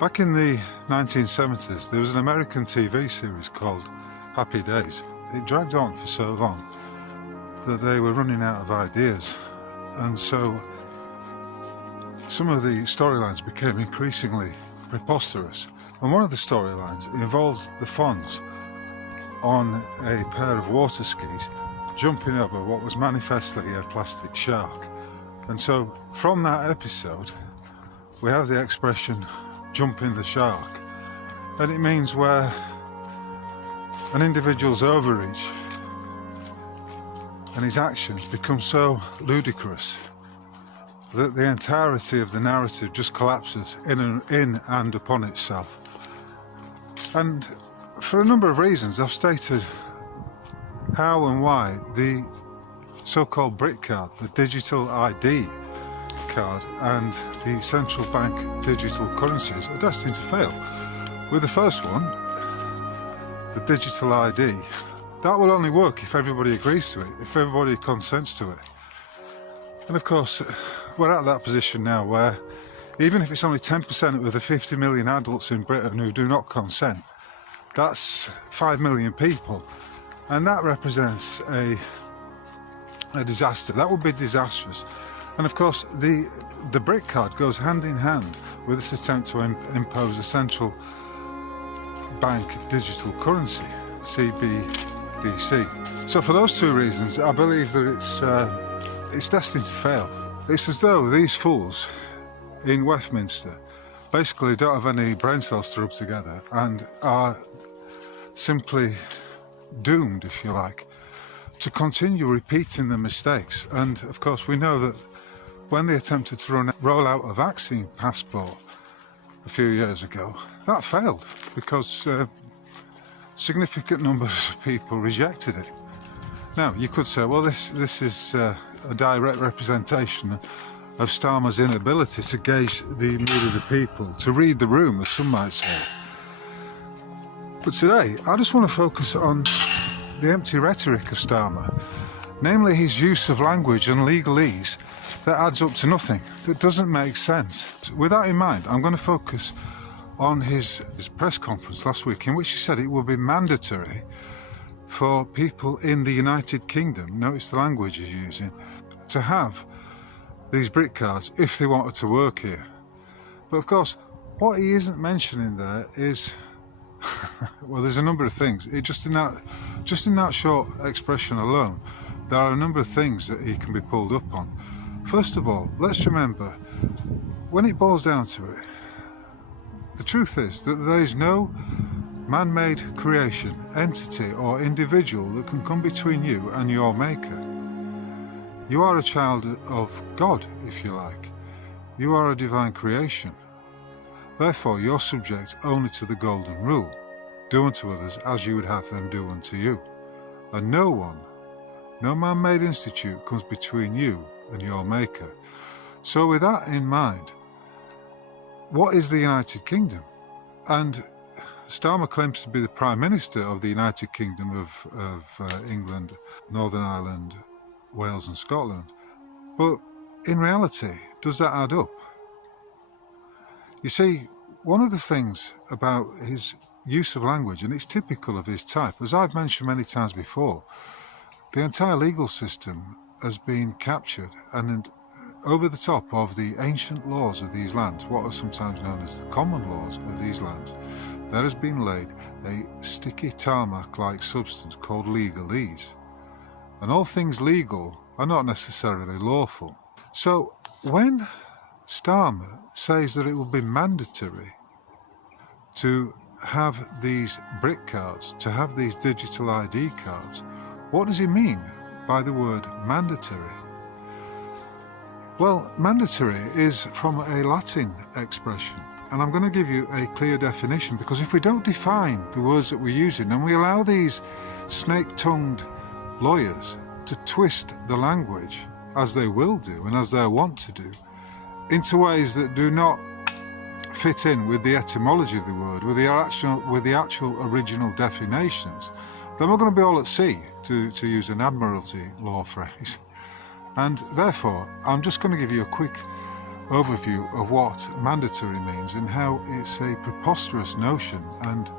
Back in the 1970s, there was an American TV series called Happy Days. It dragged on for so long that they were running out of ideas, and so some of the storylines became increasingly preposterous. And one of the storylines involved the Fonz on a pair of water skis jumping over what was manifestly a plastic shark. And so from that episode we have the expression jumping the shark, and it means where an individual's overreach and his actions become so ludicrous that the entirety of the narrative just collapses in and upon itself. And for a number of reasons I've stated how and why the so-called BRIC card, the digital ID card, and the central bank digital currencies are destined to fail. With the first one, the digital ID, that will only work if everybody agrees to it, if everybody consents to it. And of course, we're at that position now where even if it's only 10% of the 50 million adults in Britain who do not consent, that's 5 million people, and that represents a disaster. That would be disastrous. And of course, the BRIC card goes hand in hand with this attempt to impose a central bank digital currency, CBDC. So for those two reasons, I believe that it's destined to fail. It's as though these fools in Westminster basically don't have any brain cells to rub together and are simply doomed, if you like, to continue repeating the mistakes. And of course we know that when they attempted to roll out a vaccine passport a few years ago, that failed because significant numbers of people rejected it. Now you could say, well, this is a direct representation of Starmer's inability to gauge the mood of the people, to read the room, as some might say. But today I just want to focus on the empty rhetoric of Starmer, namely his use of language and legalese that adds up to nothing, that doesn't make sense. With that in mind, I'm going to focus on his press conference last week, in which he said it will be mandatory for people in the United Kingdom, notice the language he's using, to have these BRIC cards if they wanted to work here. But of course, what he isn't mentioning there is well, there's a number of things. Just in that short expression alone, there are a number of things that he can be pulled up on. First of all, let's remember, when it boils down to it, the truth is that there is no man-made creation, entity or individual that can come between you and your maker. You are a child of God, if you like. You are a divine creation. Therefore, you're subject only to the golden rule. Do unto others as you would have them do unto you. And no one, no man-made institute comes between you and your maker. So with that in mind, what is the United Kingdom? And Starmer claims to be the Prime Minister of the United Kingdom of England, Northern Ireland, Wales and Scotland. But in reality, does that add up? You see, one of the things about his use of language, and it's typical of his type, as I've mentioned many times before, the entire legal system has been captured and over the top of the ancient laws of these lands, what are sometimes known as the common laws of these lands. There has been laid a sticky tarmac-like substance called legalese. And all things legal are not necessarily lawful. So when Starmer says that it will be mandatory to have these BRIC cards, to have these digital ID cards, what does he mean by the word mandatory? Well, mandatory is from a Latin expression, and I'm going to give you a clear definition, because if we don't define the words that we're using and we allow these snake-tongued lawyers to twist the language, as they will do and as they want to do, into ways that do not fit in with the etymology of the word, with the actual original definitions, then we're going to be all at sea, to use an Admiralty law phrase. And therefore, I'm just going to give you a quick overview of what mandatory means and how it's a preposterous notion and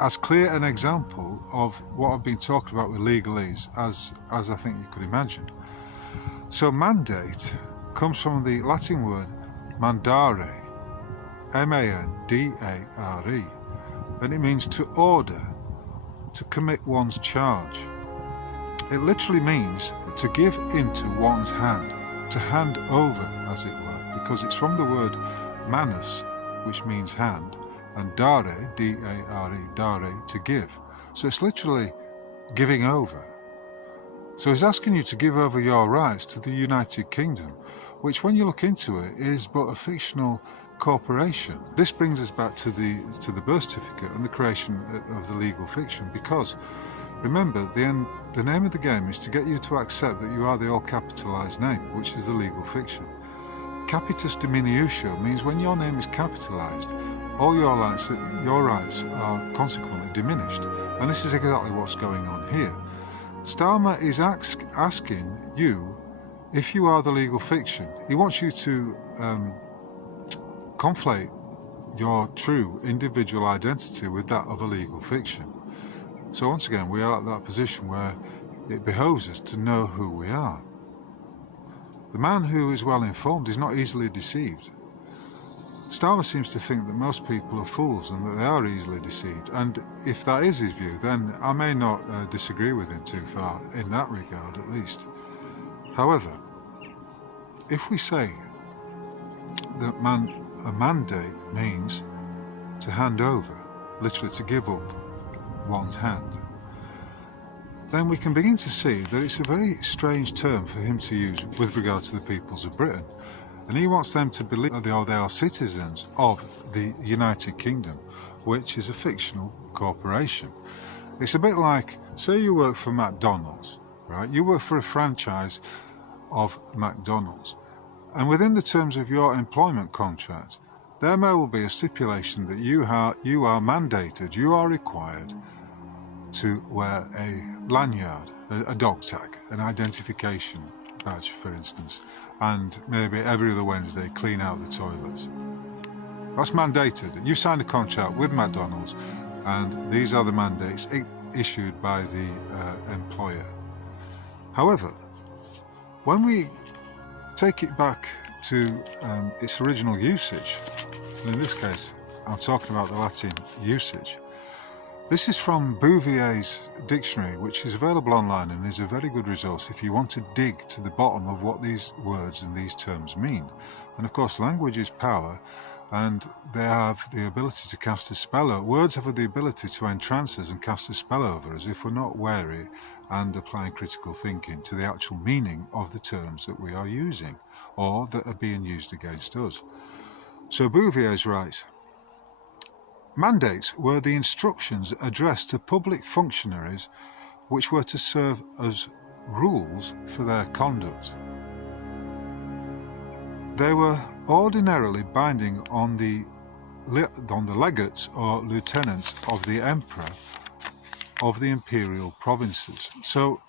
as clear an example of what I've been talking about with legalese as I think you could imagine. So mandate comes from the Latin word mandare, M-A-N-D-A-R-E, and it means to order, to commit one's charge. It literally means to give into one's hand, to hand over, as it were, because it's from the word manus, which means hand, and dare, D-A-R-E, dare, to give. So it's literally giving over. So he's asking you to give over your rights to the United Kingdom, which when you look into it is but a fictional corporation. This brings us back to the birth certificate and the creation of the legal fiction, because remember, the name of the game is to get you to accept that you are the all capitalized name, which is the legal fiction. Capitis diminuitio means when your name is capitalized, all your rights are consequently diminished. And this is exactly what's going on here. Starmer is asking you if you are the legal fiction. He wants you to conflate your true individual identity with that of a legal fiction. So once again, we are at that position where it behoves us to know who we are. The man who is well informed is not easily deceived. Starmer seems to think that most people are fools and that they are easily deceived, and if that is his view, then I may not disagree with him too far, in that regard at least. However, if we say that a mandate means to hand over, literally to give up one's hand, then we can begin to see that it's a very strange term for him to use with regard to the peoples of Britain. And he wants them to believe that they are citizens of the United Kingdom, which is a fictional corporation. It's a bit like, say you work for McDonald's, right? You work for a franchise of McDonald's. And within the terms of your employment contract, there may well be a stipulation that you are mandated, you are required to wear a lanyard, a dog tag, an identification badge, for instance, and maybe every other Wednesday clean out the toilets. That's mandated. You signed a contract with McDonald's, and these are the mandates issued by the employer. However, when we take it back to its original usage, and in this case I'm talking about the Latin usage, this is from Bouvier's dictionary, which is available online and is a very good resource if you want to dig to the bottom of what these words and these terms mean. And of course, language is power, and they have the ability to cast a spell over. Words have the ability to entrance us and cast a spell over us if we're not wary and applying critical thinking to the actual meaning of the terms that we are using or that are being used against us. So Bouvier's right. Mandates were the instructions addressed to public functionaries which were to serve as rules for their conduct. They were ordinarily binding on the legates or lieutenants of the emperor of the imperial provinces. So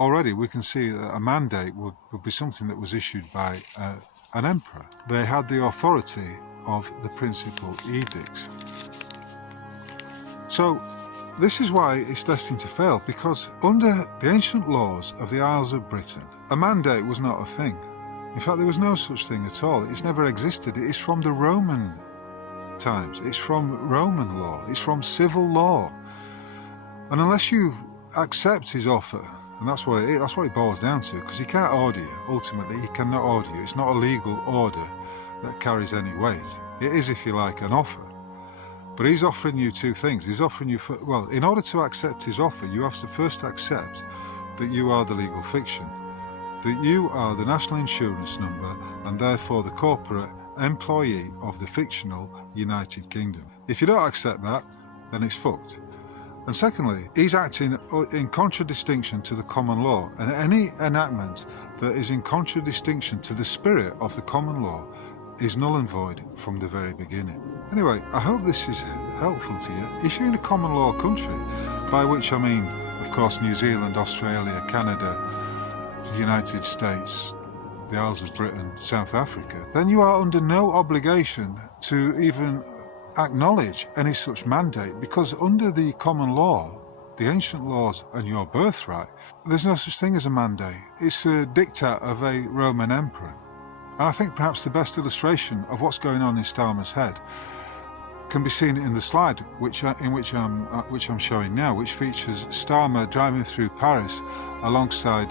already we can see that a mandate would be something that was issued by an emperor. They had the authority of the principal edicts. So this is why it's destined to fail, because under the ancient laws of the Isles of Britain, a mandate was not a thing. In fact, there was no such thing at all. It's never existed. It is from the Roman times. It's from Roman law. It's from civil law. And unless you accept his offer, and that's what it boils down to, because he can't order you. Ultimately, he cannot order you. It's not a legal order that carries any weight. It is, if you like, an offer. But he's offering you two things. He's offering you, well, in order to accept his offer, you have to first accept that you are the legal fiction, that you are the national insurance number and therefore the corporate employee of the fictional United Kingdom. If you don't accept that, then it's fucked. And secondly, he's acting in contradistinction to the common law, and any enactment that is in contradistinction to the spirit of the common law is null and void from the very beginning. Anyway, I hope this is helpful to you. If you're in a common law country, by which I mean, of course, New Zealand, Australia, Canada, the United States, the Isles of Britain, South Africa, then you are under no obligation to even acknowledge any such mandate, because under the common law, the ancient laws and your birthright, there's no such thing as a mandate. It's a diktat of a Roman emperor. And I think perhaps the best illustration of what's going on in Starmer's head can be seen in the slide which I'm showing now, which features Starmer driving through Paris alongside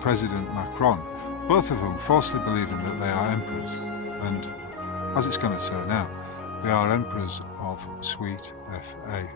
President Macron, both of them falsely believing that they are emperors. And as it's going to turn out, they are emperors of sweet FA.